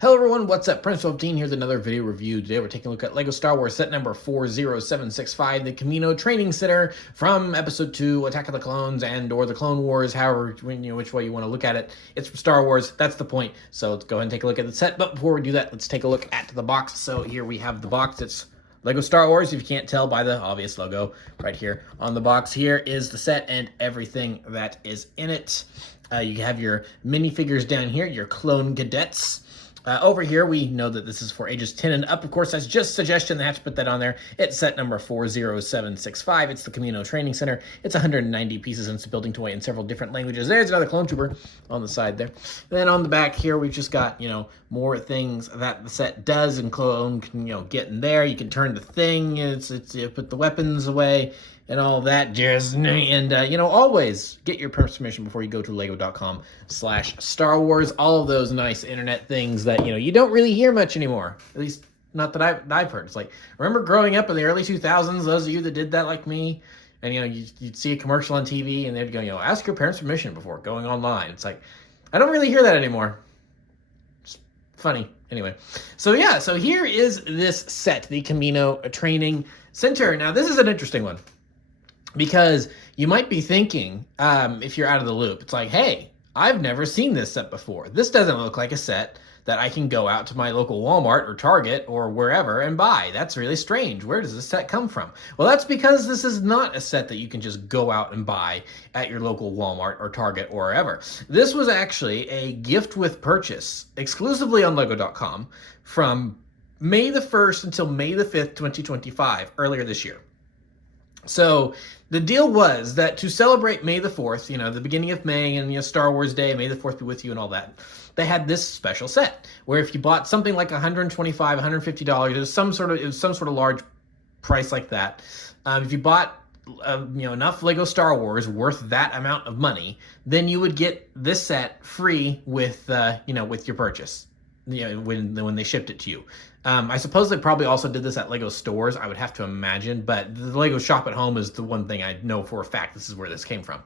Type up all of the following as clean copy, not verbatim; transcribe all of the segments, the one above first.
Hello everyone, what's up? Prince15 here with another video review. Today we're taking a look at LEGO Star Wars set number 40765, the Kamino Training Center from Episode 2, Attack of the Clones and or the Clone Wars, however, which way you want to look at it. It's from Star Wars, that's the point. So let's go ahead and take a look at the set. But before we do that, let's take a look at the box. So here we have the box. It's LEGO Star Wars, if you can't tell by the obvious logo right here on the box. Here is the set and everything that is in it. You have your minifigures down here, your clone cadets. Over here, we know that this is for ages 10 and up. Of course, that's just suggestion. They have to put that on there. It's set number 40765. It's the Kamino Training Center. It's 190 pieces and it's a building toy in several different languages. There's another clone trooper on the side there. Then on the back here, we've just got, more things that the set does, and clone can, get in there. You can turn the thing. You put the weapons away and all that jazz. And, always get your permission before you go to lego.com/Star Wars. All of those nice internet things that, you don't really hear much anymore. At least not that I've heard. It's like, remember growing up in the early 2000s, those of you that did that like me, and, you'd see a commercial on TV and they'd go, ask your parents' permission before going online. It's like, I don't really hear that anymore. It's funny. Anyway, so here is this set, the Kamino Training Center. Now, this is an interesting one, because you might be thinking, if you're out of the loop, it's like, hey, I've never seen this set before. This doesn't look like a set that I can go out to my local Walmart or Target or wherever and buy. That's really strange. Where does this set come from? Well, that's because this is not a set that you can just go out and buy at your local Walmart or Target or wherever. This was actually a gift with purchase exclusively on lego.com from May the 1st until May the 5th, 2025, earlier this year. So the deal was that to celebrate May the 4th, the beginning of May and Star Wars Day, May the 4th be with you and all that, they had this special set where if you bought something like $125, $150, it was some sort of large price like that. If you bought enough Lego Star Wars worth that amount of money, then you would get this set free with with your purchase. When they shipped it to you. I suppose they probably also did this at Lego stores, I would have to imagine, but the Lego shop at home is the one thing I know for a fact this is where this came from.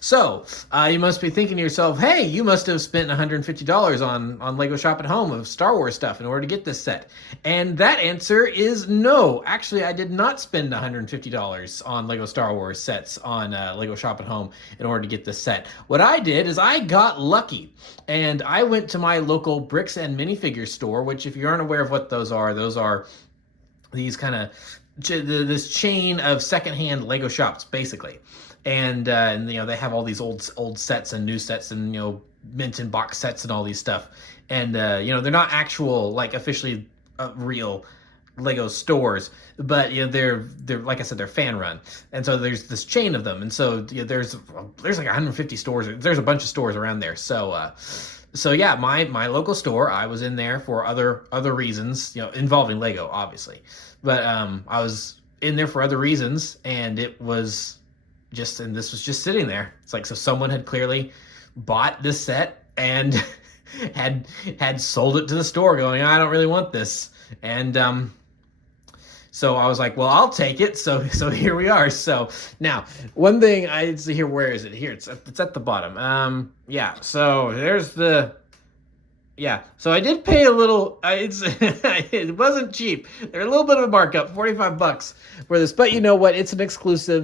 So, you must be thinking to yourself, hey, you must have spent $150 on Lego Shop at Home of Star Wars stuff in order to get this set. And that answer is no. Actually, I did not spend $150 on Lego Star Wars sets on Lego Shop at Home in order to get this set. What I did is I got lucky, and I went to my local bricks and minifigure store, which if you aren't aware of what those are these kind of this chain of secondhand Lego shops, basically. And they have all these old sets and new sets and mint and box sets and all these stuff. And they're not actual, like, officially real Lego stores, but they're like I said, they're fan run. And so there's this chain of them, and so there's like 150 stores. There's a bunch of stores around there. So yeah, my local store, I was in there for other reasons, involving Lego, obviously. But I was in there for other reasons, and it was and this was just sitting there. It's like, so someone had clearly bought this set and had sold it to the store going, I don't really want this. And so I was like, well, I'll take it. So here we are. So now, one thing I see here, where is it? Here, it's at the bottom. Yeah, so there's so I did pay a little. It wasn't cheap. There's a little bit of a markup, $45 for this. But you know what? It's an exclusive,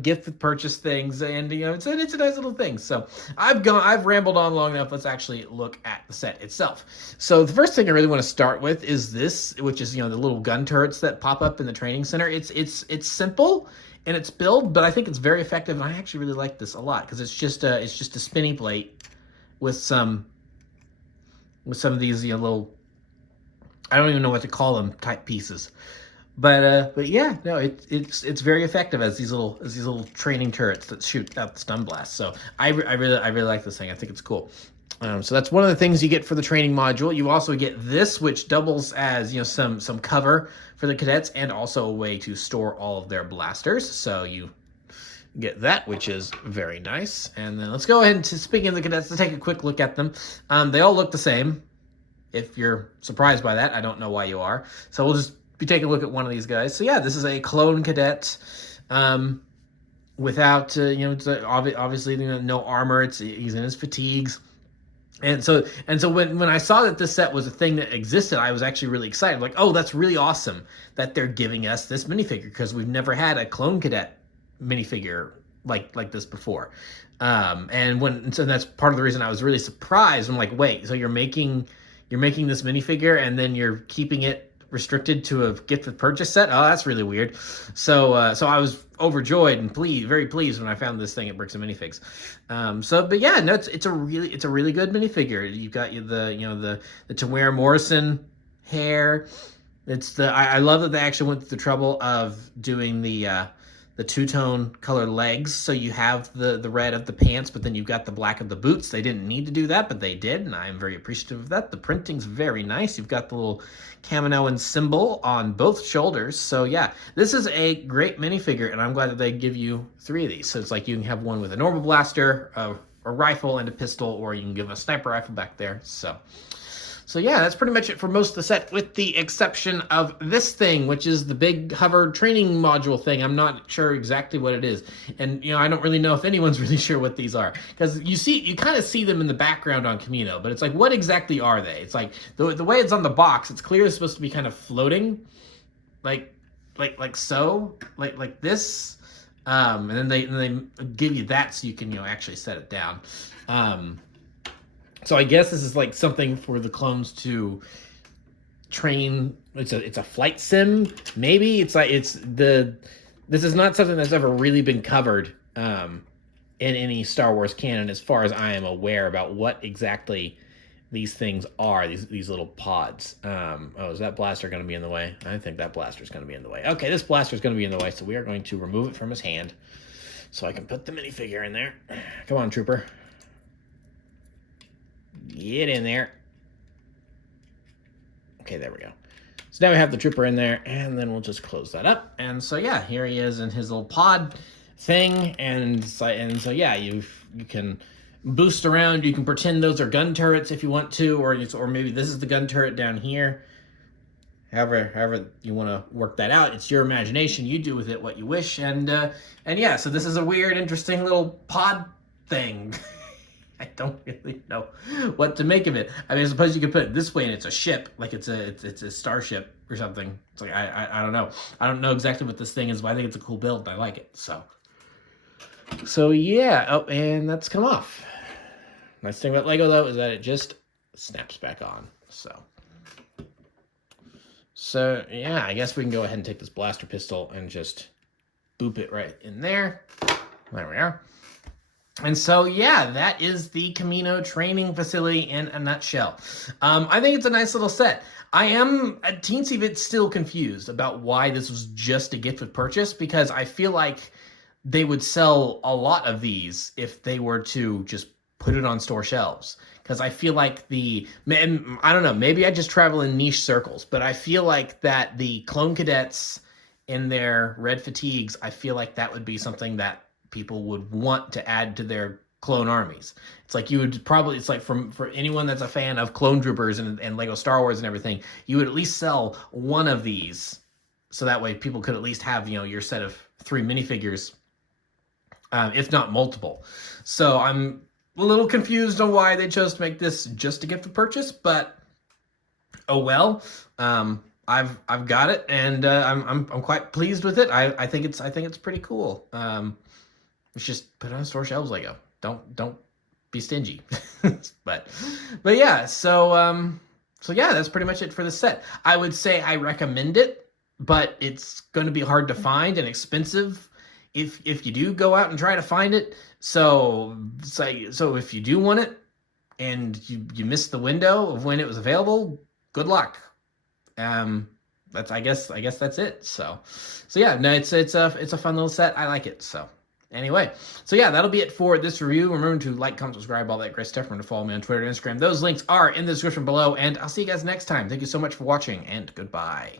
gift with purchase things, and it's a nice little thing. So I've rambled on long enough. Let's actually look at the set itself. So the first thing I really want to start with is this, which is the little gun turrets that pop up in the training center. It's simple in its build, but I think it's very effective, and I actually really like this a lot because it's just a spinny plate with some of these little, I don't even know what to call them, type pieces, but yeah, no, it's very effective as these little training turrets that shoot out the stun blast. So I really like this thing. I think it's cool. So that's one of the things you get for the training module. You also get this, which doubles as some cover for the cadets and also a way to store all of their blasters. So you get that, which is very nice. And then let's go ahead and, speaking of the cadets, let's take a quick look at them. They all look the same. If you're surprised by that, I don't know why you are. So we'll just be taking a look at one of these guys. So yeah, this is a clone cadet without, it's obviously no armor. He's in his fatigues. And so when I saw that this set was a thing that existed, I was actually really excited. Like, oh, that's really awesome that they're giving us this minifigure, because we've never had a Clone Cadet minifigure like this before. So that's part of the reason I was really surprised. I'm like, wait, so you're making this minifigure and then you're keeping it restricted to a gift with purchase set? Oh, that's really weird. So I was overjoyed and very pleased when I found this thing at Bricks and Minifigs. But yeah, no, it's a really good minifigure. You've got the Tamara Morrison hair. I love that they actually went through the trouble of doing the two-tone color legs, so you have the red of the pants, but then you've got the black of the boots. They didn't need to do that, but they did, and I am very appreciative of that. The printing's very nice. You've got the little Kamino symbol on both shoulders. So yeah, this is a great minifigure, and I'm glad that they give you 3 of these. So it's like you can have one with a normal blaster, a rifle, and a pistol, or you can give a sniper rifle back there. So yeah, that's pretty much it for most of the set, with the exception of this thing, which is the big hover training module thing. I'm not sure exactly what it is. And, I don't really know if anyone's really sure what these are. Because you kind of see them in the background on Kamino, but it's like, what exactly are they? It's like, the way it's on the box, it's clear it's supposed to be kind of floating, like so, like this. And then they give you that so you can, actually set it down. So I guess this is like something for the clones to train. It's a flight sim, maybe. This is not something that's ever really been covered in any Star Wars canon, as far as I am aware, about what exactly these things are. These little pods. Is that blaster going to be in the way? I think that blaster is going to be in the way. Okay, this blaster is going to be in the way, so we are going to remove it from his hand, so I can put the minifigure in there. Come on, Trooper. Get in there. Okay, there we go. So now we have the Trooper in there, and then we'll just close that up. And so yeah, here he is in his little pod thing, and so yeah, you can boost around. You can pretend those are gun turrets if you want to, or maybe this is the gun turret down here. However you want to work that out, it's your imagination. You do with it what you wish. And yeah, so this is a weird, interesting little pod thing. I don't really know what to make of it. I mean, I suppose you could put it this way and it's a ship, like it's a starship or something. It's like, I don't know. I don't know exactly what this thing is, but I think it's a cool build and I like it. So yeah. Oh, and that's come off. Nice thing about Lego though is that it just snaps back on. So yeah, I guess we can go ahead and take this blaster pistol and just boop it right in there. There we are. And so, yeah, that is the Kamino training facility in a nutshell. I think it's a nice little set. I am a teensy bit still confused about why this was just a gift with purchase, because I feel like they would sell a lot of these if they were to just put it on store shelves. Because I feel like I don't know, maybe I just travel in niche circles, but I feel like that the Clone Cadets in their red fatigues, I feel like that would be something that people would want to add to their clone armies. It's like it's like for anyone that's a fan of clone troopers and Lego Star Wars and everything, you would at least sell one of these, so that way people could at least have, your set of 3 minifigures, if not multiple. So I'm a little confused on why they chose to make this just a gift of purchase, but oh well. I've got it, and I'm quite pleased with it. I think it's pretty cool. It's just put it on store shelves, Lego. Don't be stingy. but yeah, so yeah, that's pretty much it for the set. I would say I recommend it, but it's going to be hard to find and expensive if you do go out and try to find it. So if you do want it and you missed the window of when it was available, good luck. I guess that's it. So yeah, no, it's a fun little set. I like it. So anyway, so yeah, that'll be it for this review. Remember to like, comment, subscribe, all that great stuff. Remember to follow me on Twitter and Instagram. Those links are in the description below, and I'll see you guys next time. Thank you so much for watching, and goodbye.